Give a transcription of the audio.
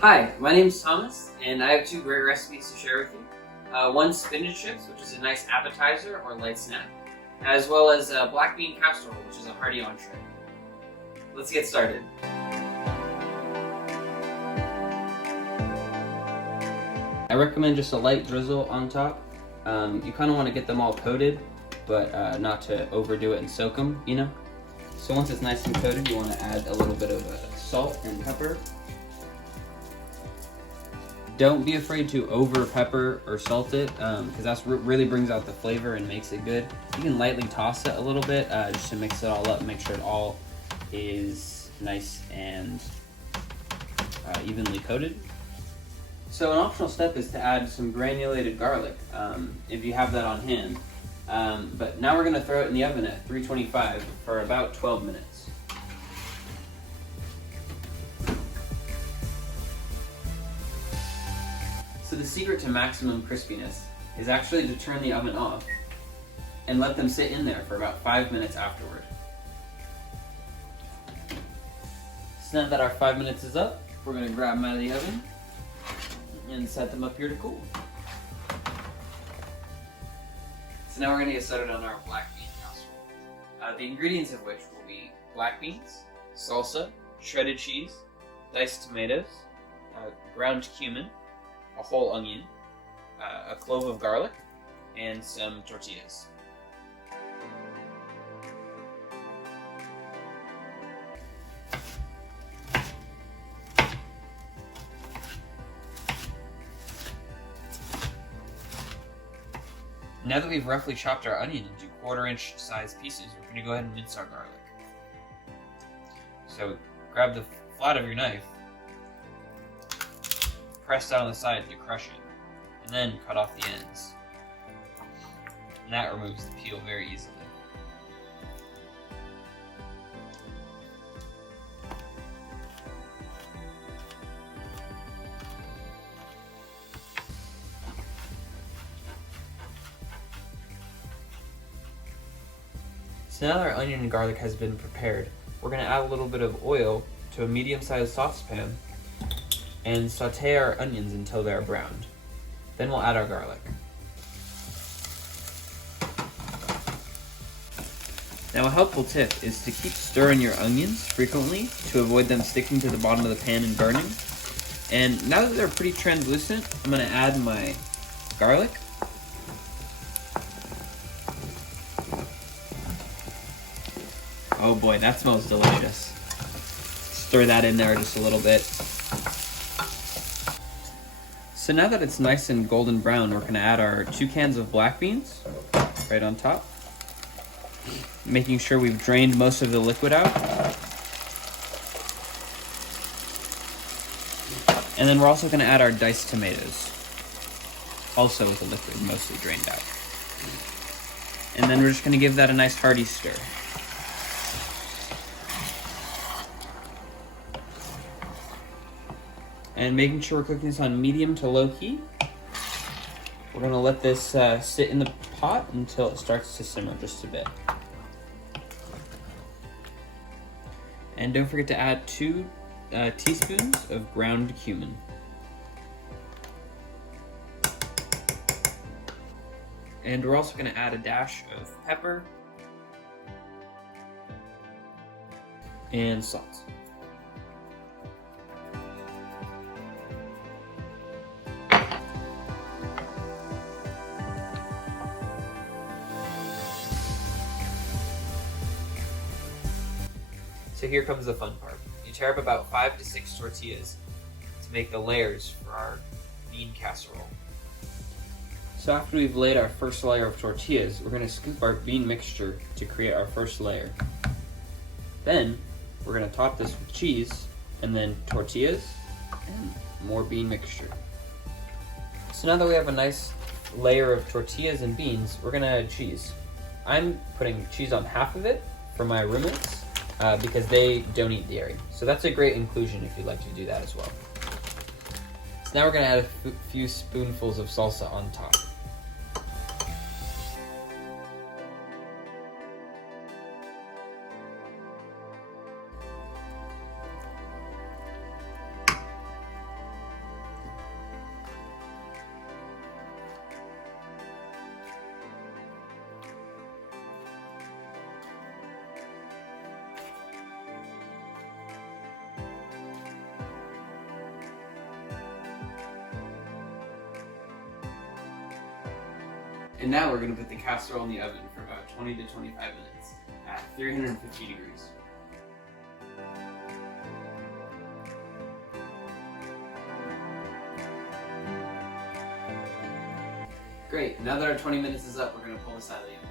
Hi, my name's Thomas, and I have two great recipes to share with you. One Spinach Chips, which is a nice appetizer or light snack, as well as Black Bean Casserole, which is a hearty entree. Let's get started. I recommend just a light drizzle on top. You kind of want to get them all coated, but not to overdo it and soak them, you know? So once it's nice and coated, you want to add a little bit of salt and pepper. Don't be afraid to over pepper or salt it, because that's really brings out the flavor and makes it good. You can lightly toss it a little bit just to mix it all up, make sure it all is nice and evenly coated. So an optional step is to add some granulated garlic, if you have that on hand. But now we're going to throw it in the oven at 325 for about 12 minutes. So the secret to maximum crispiness is actually to turn the oven off and let them sit in there for about 5 minutes afterward. So now that our 5 minutes is up, we're going to grab them out of the oven and set them up here to cool. So now we're going to get started on our black bean casserole. The ingredients of which will be black beans, salsa, shredded cheese, diced tomatoes, ground cumin, a whole onion, a clove of garlic, and some tortillas. Now that we've roughly chopped our onion into 1/4-inch size pieces, we're going to go ahead and mince our garlic. So grab the flat of your knife, press down on the side to crush it, and then cut off the ends. And that removes the peel very easily. So now that our onion and garlic has been prepared, we're going to add a little bit of oil to a medium-sized saucepan and saute our onions until they're browned. Then we'll add our garlic. Now a helpful tip is to keep stirring your onions frequently to avoid them sticking to the bottom of the pan and burning. And now that they're pretty translucent, I'm going to add my garlic. Oh boy, that smells delicious. Stir that in there just a little bit. So now that it's nice and golden brown, we're gonna add our 2 cans of black beans right on top, making sure we've drained most of the liquid out. And then we're also gonna add our diced tomatoes, also with the liquid mostly drained out. And then we're just gonna give that a nice hearty stir. And making sure we're cooking this on medium to low heat. We're gonna let this sit in the pot until it starts to simmer just a bit. And don't forget to add 2 teaspoons of ground cumin. And we're also gonna add a dash of pepper and salt. So here comes the fun part. You tear up about 5 to 6 tortillas to make the layers for our bean casserole. So after we've laid our first layer of tortillas, we're going to scoop our bean mixture to create our first layer. Then we're going to top this with cheese, and then tortillas, and more bean mixture. So now that we have a nice layer of tortillas and beans, we're going to add cheese. I'm putting cheese on half of it for my roommates, because they don't eat dairy. So that's a great inclusion if you'd like to do that as well. So now we're going to add a few spoonfuls of salsa on top. And now we're going to put the casserole in the oven for about 20 to 25 minutes at 350 degrees. Great, now that our 20 minutes is up, we're going to pull this out of the oven.